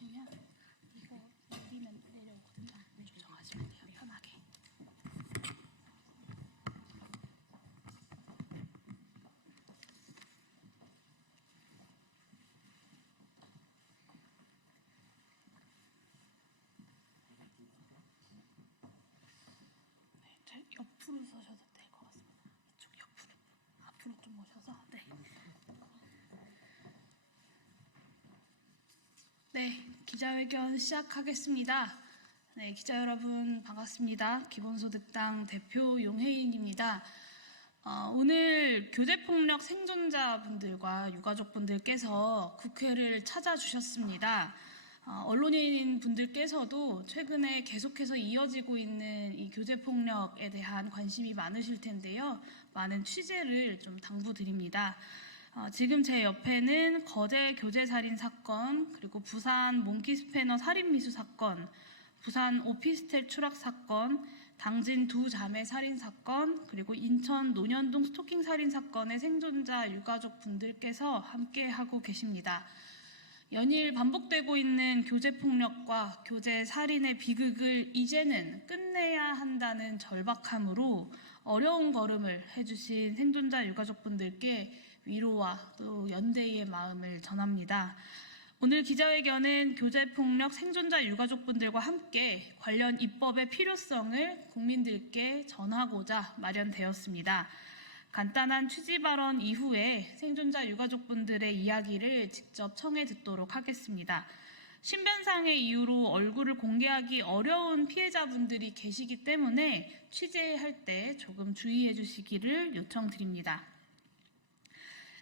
보시면 이거 여기는 내려오거든요. 조정하시면 돼요. 편하게. 네, 옆으로 서셔도 될 것 같습니다. 이쪽 옆으로. 앞으로 좀 오셔서. 네. 네, 기자회견 시작하겠습니다. 네, 기자 여러분 반갑습니다. 기본소득당 대표 용혜인입니다. 오늘 교제폭력 생존자분들과 유가족분들께서 국회를 찾아주셨습니다. 언론인 분들께서도 최근에 계속해서 이어지고 있는 이 교제폭력에 대한 관심이 많으실 텐데요. 많은 취재를 좀 당부드립니다. 지금 제 옆에는 거제 교제살인 사건, 그리고 부산 몽키스패너 살인미수 사건, 부산 오피스텔 추락 사건, 당진 두 자매 살인 사건, 그리고 인천 논현동 스토킹 살인 사건의 생존자 유가족 분들께서 함께하고 계십니다. 연일 반복되고 있는 교제폭력과 교제살인의 비극을 이제는 끝내야 한다는 절박함으로 어려운 걸음을 해주신 생존자 유가족분들께 위로와 또 연대의 마음을 전합니다. 오늘 기자회견은 교제폭력 생존자 유가족분들과 함께 관련 입법의 필요성을 국민들께 전하고자 마련되었습니다. 간단한 취지 발언 이후에 생존자 유가족분들의 이야기를 직접 청해 듣도록 하겠습니다. 신변상의 이유로 얼굴을 공개하기 어려운 피해자분들이 계시기 때문에 취재할 때 조금 주의해 주시기를 요청드립니다.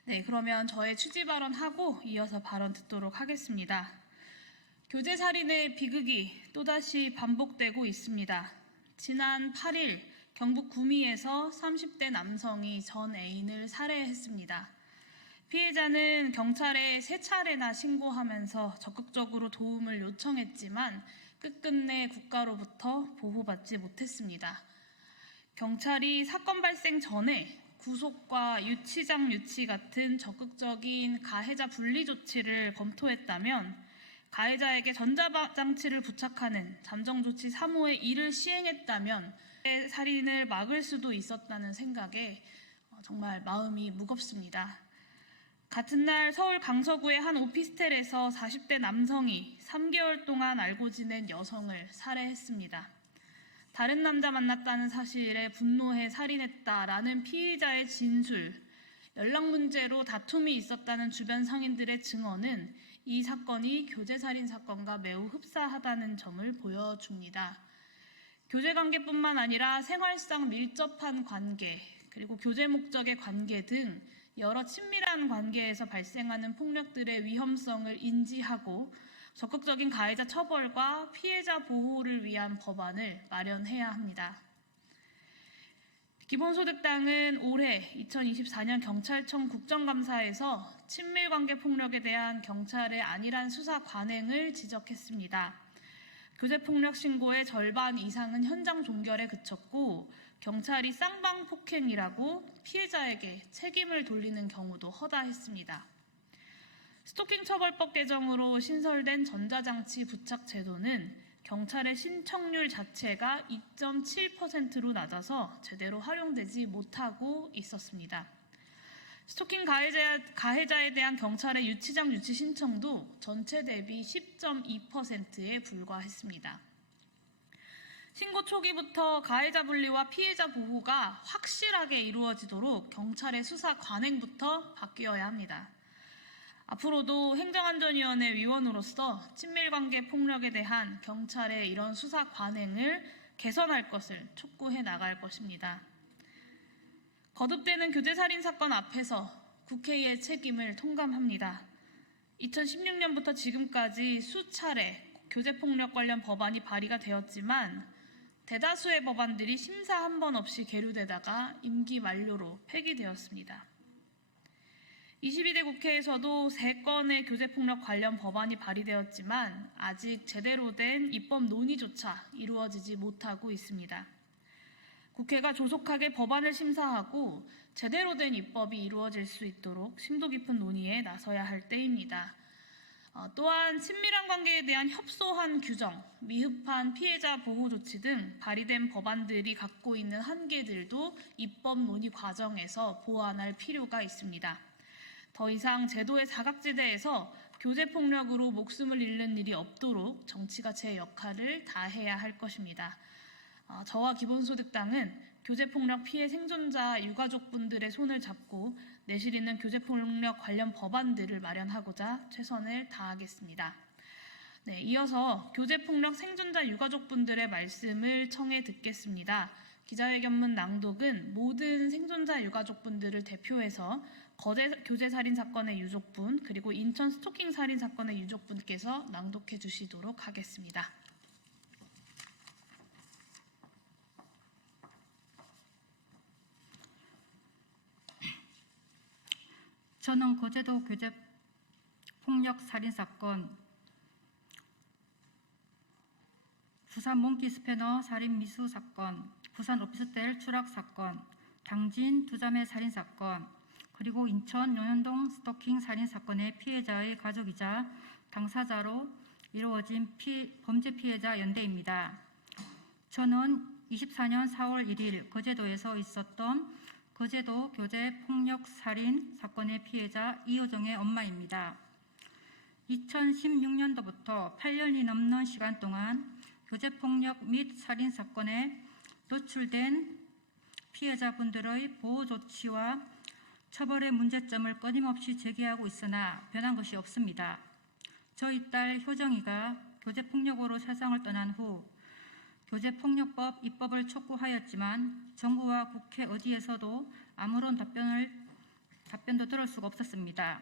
네, 그러면 저의 취지 발언하고 이어서 발언 듣도록 하겠습니다. 교제살인의 비극이 또다시 반복되고 있습니다. 지난 8일 경북 구미에서 30대 남성이 전 애인을 살해했습니다. 피해자는 경찰에 3차례나 신고하면서 적극적으로 도움을 요청했지만 끝끝내 국가로부터 보호받지 못했습니다. 경찰이 사건 발생 전에 구속과 유치장 유치 같은 적극적인 가해자 분리 조치를 검토했다면 가해자에게 전자장치를 부착하는 잠정조치 3호의 일을 시행했다면 살인을 막을 수도 있었다는 생각에 정말 마음이 무겁습니다. 같은 날 서울 강서구의 한 오피스텔에서 40대 남성이 3개월 동안 알고 지낸 여성을 살해했습니다. 다른 남자 만났다는 사실에 분노해 살인했다라는 피의자의 진술, 연락 문제로 다툼이 있었다는 주변 상인들의 증언은 이 사건이 교제살인 사건과 매우 흡사하다는 점을 보여줍니다. 교제관계뿐만 아니라 생활상 밀접한 관계, 그리고 교제 목적의 관계 등 여러 친밀한 관계에서 발생하는 폭력들의 위험성을 인지하고 적극적인 가해자 처벌과 피해자 보호를 위한 법안을 마련해야 합니다. 기본소득당은 올해 2024년 경찰청 국정감사에서 친밀관계 폭력에 대한 경찰의 안일한 수사 관행을 지적했습니다. 교제폭력 신고의 절반 이상은 현장 종결에 그쳤고 경찰이 쌍방폭행이라고 피해자에게 책임을 돌리는 경우도 허다했습니다. 스토킹 처벌법 개정으로 신설된 전자장치 부착 제도는 경찰의 신청률 자체가 2.7%로 낮아서 제대로 활용되지 못하고 있었습니다. 스토킹 가해자에 대한 경찰의 유치장 유치 신청도 전체 대비 10.2%에 불과했습니다. 신고 초기부터 가해자 분리와 피해자 보호가 확실하게 이루어지도록 경찰의 수사 관행부터 바뀌어야 합니다. 앞으로도 행정안전위원회 위원으로서 친밀관계 폭력에 대한 경찰의 이런 수사 관행을 개선할 것을 촉구해 나갈 것입니다. 거듭되는 교제살인 사건 앞에서 국회의 책임을 통감합니다. 2016년부터 지금까지 수차례 교제폭력 관련 법안이 발의가 되었지만 대다수의 법안들이 심사 한 번 없이 계류되다가 임기 만료로 폐기되었습니다. 22대 국회에서도 3건의 교제폭력 관련 법안이 발의되었지만 아직 제대로 된 입법 논의조차 이루어지지 못하고 있습니다. 국회가 조속하게 법안을 심사하고 제대로 된 입법이 이루어질 수 있도록 심도 깊은 논의에 나서야 할 때입니다. 또한 친밀한 관계에 대한 협소한 규정, 미흡한 피해자 보호 조치 등 발의된 법안들이 갖고 있는 한계들도 입법 논의 과정에서 보완할 필요가 있습니다. 더 이상 제도의 사각지대에서 교제폭력으로 목숨을 잃는 일이 없도록 정치가 제 역할을 다해야 할 것입니다. 저와 기본소득당은 교제폭력 피해 생존자 유가족분들의 손을 잡고 내실 있는 교제폭력 관련 법안들을 마련하고자 최선을 다하겠습니다. 네, 이어서 교제폭력 생존자 유가족분들의 말씀을 청해 듣겠습니다. 기자회견문 낭독은 모든 생존자 유가족분들을 대표해서 거제 교제살인 사건의 유족분 그리고 인천 스토킹 살인 사건의 유족분께서 낭독해 주시도록 하겠습니다. 저는 거제도 교제폭력 살인사건, 부산 몽키 스패너 살인 미수 사건, 부산 오피스텔 추락 사건, 당진 두자매 살인 사건, 그리고 인천 용현동 스토킹 살인 사건의 피해자의 가족이자 당사자로 이루어진 범죄 피해자 연대입니다. 저는 24년 4월 1일 거제도에서 있었던 거제도 교제폭력살인 사건의 피해자 이효정의 엄마입니다. 2016년도부터 8년이 넘는 시간 동안 교제폭력 및 살인 사건에 노출된 피해자분들의 보호 조치와 처벌의 문제점을 끊임없이 제기하고 있으나 변한 것이 없습니다. 저희 딸 효정이가 교제폭력으로 세상을 떠난 후 교제폭력법 입법을 촉구하였지만 정부와 국회 어디에서도 아무런 답변도 들을 수가 없었습니다.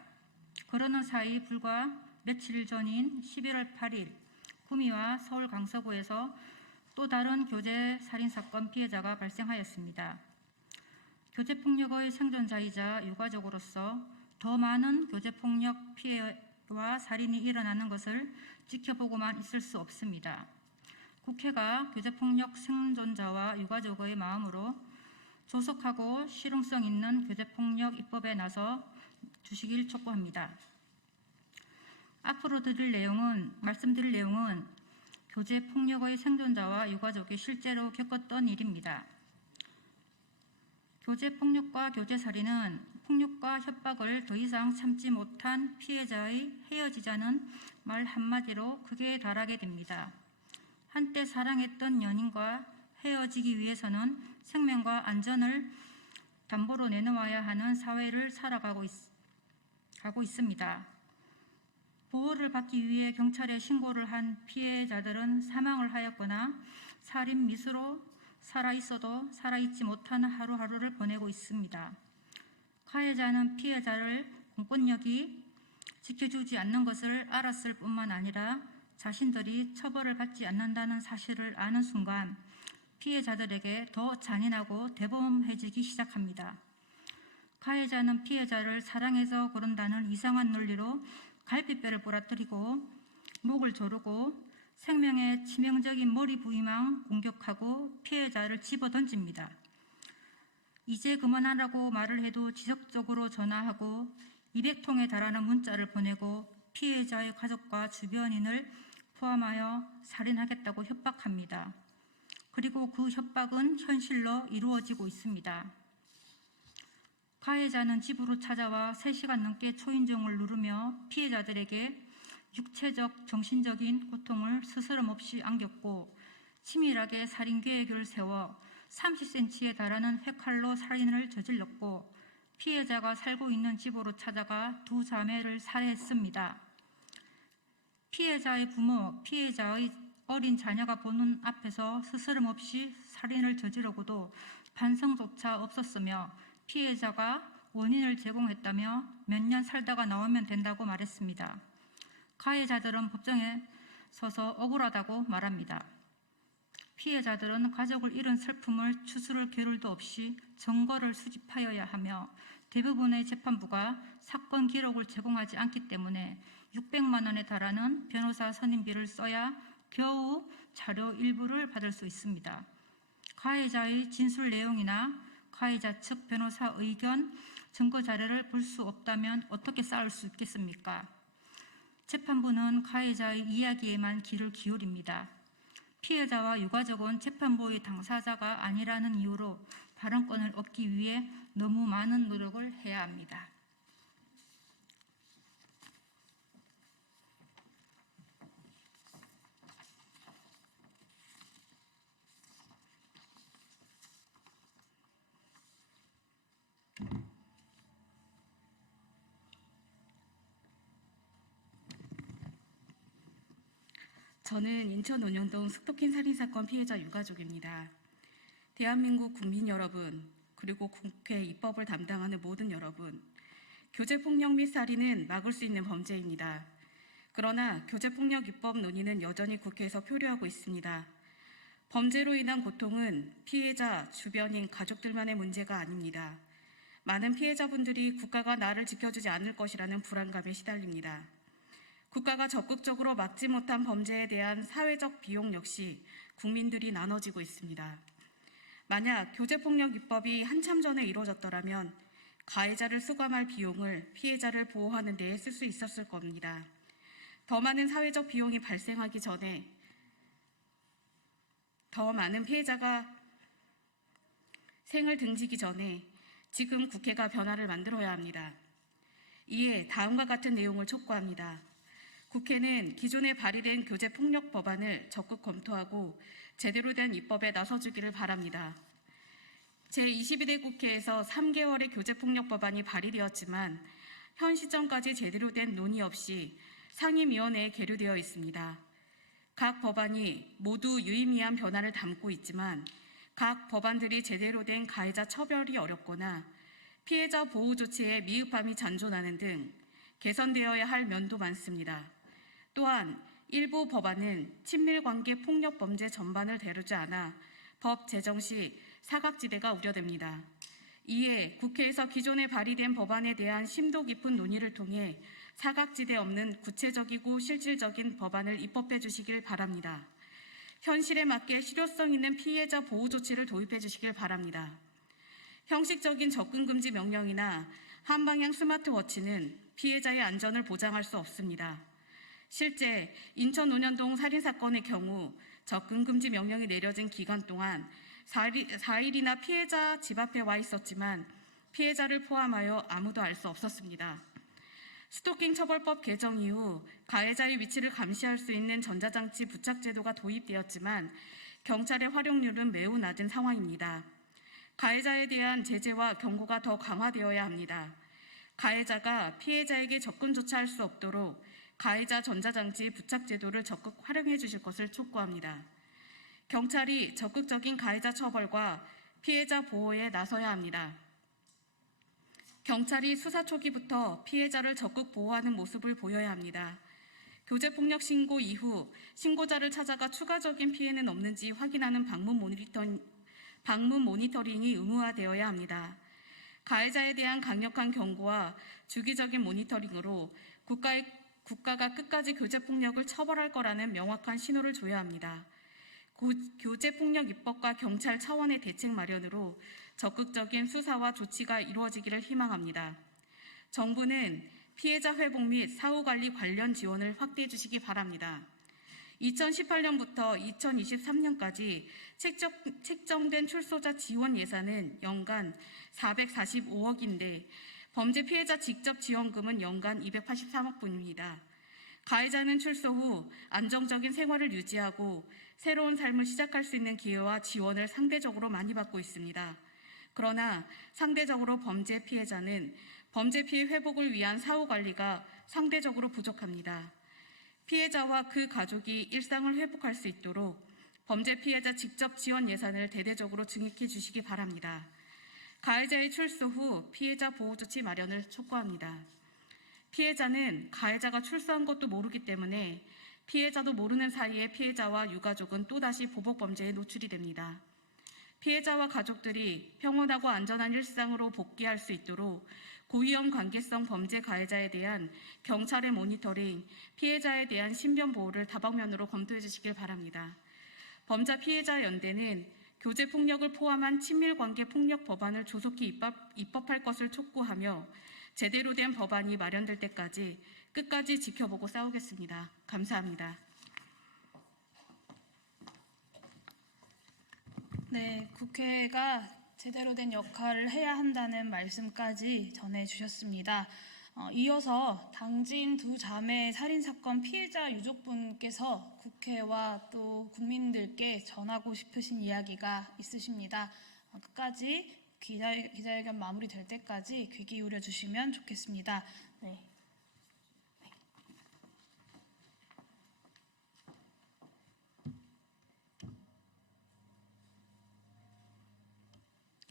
그러는 사이 불과 며칠 전인 11월 8일 구미와 서울 강서구에서 또 다른 교제살인사건 피해자가 발생하였습니다. 교제폭력의 생존자이자 유가족으로서 더 많은 교제폭력 피해와 살인이 일어나는 것을 지켜보고만 있을 수 없습니다. 국회가 교제폭력 생존자와 유가족의 마음으로 조속하고 실용성 있는 교제폭력 입법에 나서 주시길 촉구합니다. 앞으로 말씀드릴 내용은 교제폭력의 생존자와 유가족이 실제로 겪었던 일입니다. 교제폭력과 교제살인은 폭력과 협박을 더 이상 참지 못한 피해자의 헤어지자는 말 한마디로 극에 달하게 됩니다. 한때 사랑했던 연인과 헤어지기 위해서는 생명과 안전을 담보로 내놓아야 하는 사회를 살아가고 있습니다. 보호를 받기 위해 경찰에 신고를 한 피해자들은 사망을 하였거나 살인 미수로 살아있어도 살아있지 못하는 하루하루를 보내고 있습니다. 가해자는 피해자를 공권력이 지켜주지 않는 것을 알았을 뿐만 아니라 자신들이 처벌을 받지 않는다는 사실을 아는 순간 피해자들에게 더 잔인하고 대범해지기 시작합니다. 가해자는 피해자를 사랑해서 그런다는 이상한 논리로 갈비뼈를 부러뜨리고 목을 조르고 생명의 치명적인 머리 부위만 공격하고 피해자를 집어던집니다. 이제 그만하라고 말을 해도 지속적으로 전화하고 200통에 달하는 문자를 보내고 피해자의 가족과 주변인을 포함하여 살인하겠다고 협박합니다. 그리고 그 협박은 현실로 이루어지고 있습니다. 가해자는 집으로 찾아와 3시간 넘게 초인종을 누르며 피해자들에게 육체적, 정신적인 고통을 스스럼 없이 안겼고 치밀하게 살인 계획을 세워 30cm에 달하는 회칼로 살인을 저질렀고 피해자가 살고 있는 집으로 찾아가 두 자매를 살해했습니다. 피해자의 부모, 피해자의 어린 자녀가 보는 앞에서 스스럼 없이 살인을 저지르고도 반성조차 없었으며 피해자가 원인을 제공했다며 몇 년 살다가 나오면 된다고 말했습니다. 가해자들은 법정에 서서 억울하다고 말합니다. 피해자들은 가족을 잃은 슬픔을 추스를 겨를도 없이 증거를 수집하여야 하며 대부분의 재판부가 사건 기록을 제공하지 않기 때문에 600만 원에 달하는 변호사 선임비를 써야 겨우 자료 일부를 받을 수 있습니다. 가해자의 진술 내용이나 가해자 측 변호사 의견, 증거 자료를 볼 수 없다면 어떻게 싸울 수 있겠습니까? 재판부는 가해자의 이야기에만 귀를 기울입니다. 피해자와 유가족은 재판부의 당사자가 아니라는 이유로 발언권을 얻기 위해 너무 많은 노력을 해야 합니다. 저는 인천 온현동 스토킹 살인사건 피해자 유가족입니다. 대한민국 국민 여러분, 그리고 국회 입법을 담당하는 모든 여러분, 교제폭력 및 살인은 막을 수 있는 범죄입니다. 그러나 교제폭력 입법 논의는 여전히 국회에서 표류하고 있습니다. 범죄로 인한 고통은 피해자, 주변인, 가족들만의 문제가 아닙니다. 많은 피해자분들이 국가가 나를 지켜주지 않을 것이라는 불안감에 시달립니다. 국가가 적극적으로 막지 못한 범죄에 대한 사회적 비용 역시 국민들이 나눠지고 있습니다. 만약 교제폭력 입법이 한참 전에 이루어졌더라면 가해자를 수감할 비용을 피해자를 보호하는 데에 쓸 수 있었을 겁니다. 더 많은 사회적 비용이 발생하기 전에 더 많은 피해자가 생을 등지기 전에 지금 국회가 변화를 만들어야 합니다. 이에 다음과 같은 내용을 촉구합니다. 국회는 기존에 발의된 교제폭력 법안을 적극 검토하고 제대로 된 입법에 나서주기를 바랍니다. 제22대 국회에서 3개월의 교제폭력 법안이 발의되었지만 현 시점까지 제대로 된 논의 없이 상임위원회에 계류되어 있습니다. 각 법안이 모두 유의미한 변화를 담고 있지만 각 법안들이 제대로 된 가해자 처벌이 어렵거나 피해자 보호 조치에 미흡함이 잔존하는 등 개선되어야 할 면도 많습니다. 또한 일부 법안은 친밀관계 폭력 범죄 전반을 다루지 않아 법 제정 시 사각지대가 우려됩니다. 이에 국회에서 기존에 발의된 법안에 대한 심도 깊은 논의를 통해 사각지대 없는 구체적이고 실질적인 법안을 입법해 주시길 바랍니다. 현실에 맞게 실효성 있는 피해자 보호 조치를 도입해 주시길 바랍니다. 형식적인 접근 금지 명령이나 한방향 스마트워치는 피해자의 안전을 보장할 수 없습니다. 실제 인천 온현동 살인사건의 경우 접근 금지 명령이 내려진 기간 동안 4일이나 피해자 집 앞에 와 있었지만 피해자를 포함하여 아무도 알 수 없었습니다. 스토킹 처벌법 개정 이후 가해자의 위치를 감시할 수 있는 전자장치 부착 제도가 도입되었지만 경찰의 활용률은 매우 낮은 상황입니다. 가해자에 대한 제재와 경고가 더 강화되어야 합니다. 가해자가 피해자에게 접근조차 할 수 없도록 가해자 전자장치 부착 제도를 적극 활용해 주실 것을 촉구합니다. 경찰이 적극적인 가해자 처벌과 피해자 보호에 나서야 합니다. 경찰이 수사 초기부터 피해자를 적극 보호하는 모습을 보여야 합니다. 교제폭력 신고 이후 신고자를 찾아가 추가적인 피해는 없는지 확인하는 방문 모니터링이 의무화되어야 합니다. 가해자에 대한 강력한 경고와 주기적인 모니터링으로 국가가 끝까지 교제폭력을 처벌할 거라는 명확한 신호를 줘야 합니다. 교제폭력 입법과 경찰 차원의 대책 마련으로 적극적인 수사와 조치가 이루어지기를 희망합니다. 정부는 피해자 회복 및 사후관리 관련 지원을 확대해 주시기 바랍니다. 2018년부터 2023년까지 책정된 출소자 지원 예산은 연간 445억인데 범죄 피해자 직접 지원금은 연간 283억 분입니다. 가해자는 출소 후 안정적인 생활을 유지하고 새로운 삶을 시작할 수 있는 기회와 지원을 상대적으로 많이 받고 있습니다. 그러나 상대적으로 범죄 피해자는 범죄 피해 회복을 위한 사후 관리가 상대적으로 부족합니다. 피해자와 그 가족이 일상을 회복할 수 있도록 범죄 피해자 직접 지원 예산을 대대적으로 증액해 주시기 바랍니다. 가해자의 출소 후 피해자 보호 조치 마련을 촉구합니다. 피해자는 가해자가 출소한 것도 모르기 때문에 피해자도 모르는 사이에 피해자와 유가족은 또다시 보복 범죄에 노출이 됩니다. 피해자와 가족들이 평온하고 안전한 일상으로 복귀할 수 있도록 고위험 관계성 범죄 가해자에 대한 경찰의 모니터링, 피해자에 대한 신변 보호를 다방면으로 검토해 주시길 바랍니다. 범자 피해자 연대는 교제폭력을 포함한 친밀관계 폭력 법안을 조속히 입법할 것을 촉구하며 제대로 된 법안이 마련될 때까지 끝까지 지켜보고 싸우겠습니다. 감사합니다. 네, 국회가 제대로 된 역할을 해야 한다는 말씀까지 전해주셨습니다. 이어서 당진 두 자매 살인사건 피해자 유족분께서 국회와 또 국민들께 전하고 싶으신 이야기가 있으십니다. 끝까지 기자회견 마무리될 때까지 귀 기울여 주시면 좋겠습니다. 네.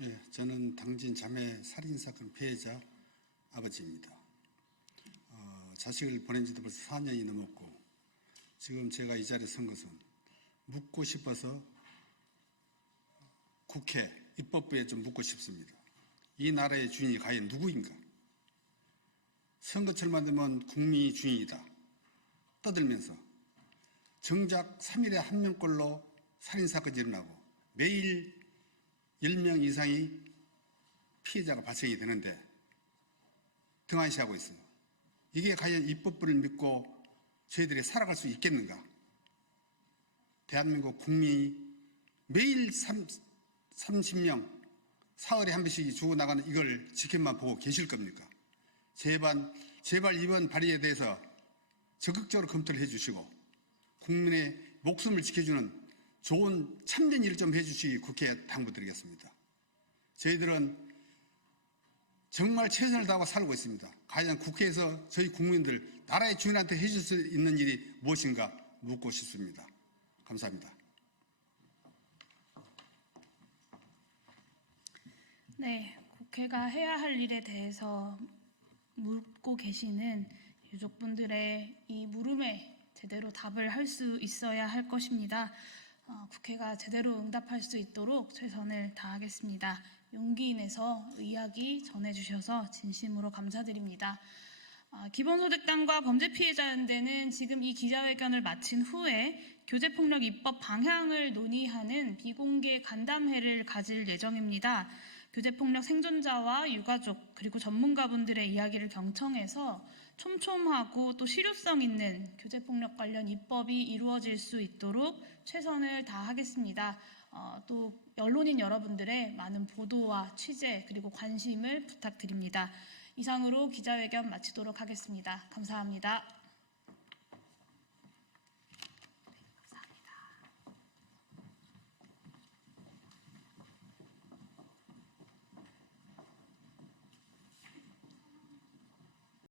예, 저는 당진 자매 살인사건 피해자 아버지입니다. 자식을 보낸 지도 벌써 4년이 넘었고 지금 제가 이 자리에 선 것은 묻고 싶어서 국회 입법부에 좀 묻고 싶습니다. 이 나라의 주인이 과연 누구인가? 선거철만 되면 국민이 주인이다 떠들면서 정작 3일에 1명꼴로 살인사건이 일어나고 매일 10명 이상이 피해자가 발생이 되는데 등한시하고 있어요. 이게 과연 입법부를 믿고 저희들이 살아갈 수 있겠는가? 대한민국 국민이 매일 30명 사흘에 한 번씩 죽어나가는 이걸 지켜만 보고 계실 겁니까? 제발 이번 발의에 대해서 적극적으로 검토를 해주시고 국민의 목숨을 지켜주는 좋은 참된 일을 좀 해주시기 국회에 당부드리겠습니다. 저희들은 정말 최선을 다하고 살고 있습니다. 과연 국회에서 저희 국민들, 나라의 주인한테 해줄 수 있는 일이 무엇인가 묻고 싶습니다. 감사합니다. 네, 국회가 해야 할 일에 대해서 묻고 계시는 유족분들의 이 물음에 제대로 답을 할 수 있어야 할 것입니다. 국회가 제대로 응답할 수 있도록 최선을 다하겠습니다. 용기 내서 이야기 전해주셔서 진심으로 감사드립니다. 기본소득당과 범죄피해자연대는 지금 이 기자회견을 마친 후에 교제폭력 입법 방향을 논의하는 비공개 간담회를 가질 예정입니다. 교제폭력 생존자와 유가족 그리고 전문가분들의 이야기를 경청해서 촘촘하고 또 실효성 있는 교제폭력 관련 입법이 이루어질 수 있도록 최선을 다하겠습니다. 또 언론인 여러분들의 많은 보도와 취재 그리고 관심을 부탁드립니다. 이상으로 기자회견 마치도록 하겠습니다. 감사합니다.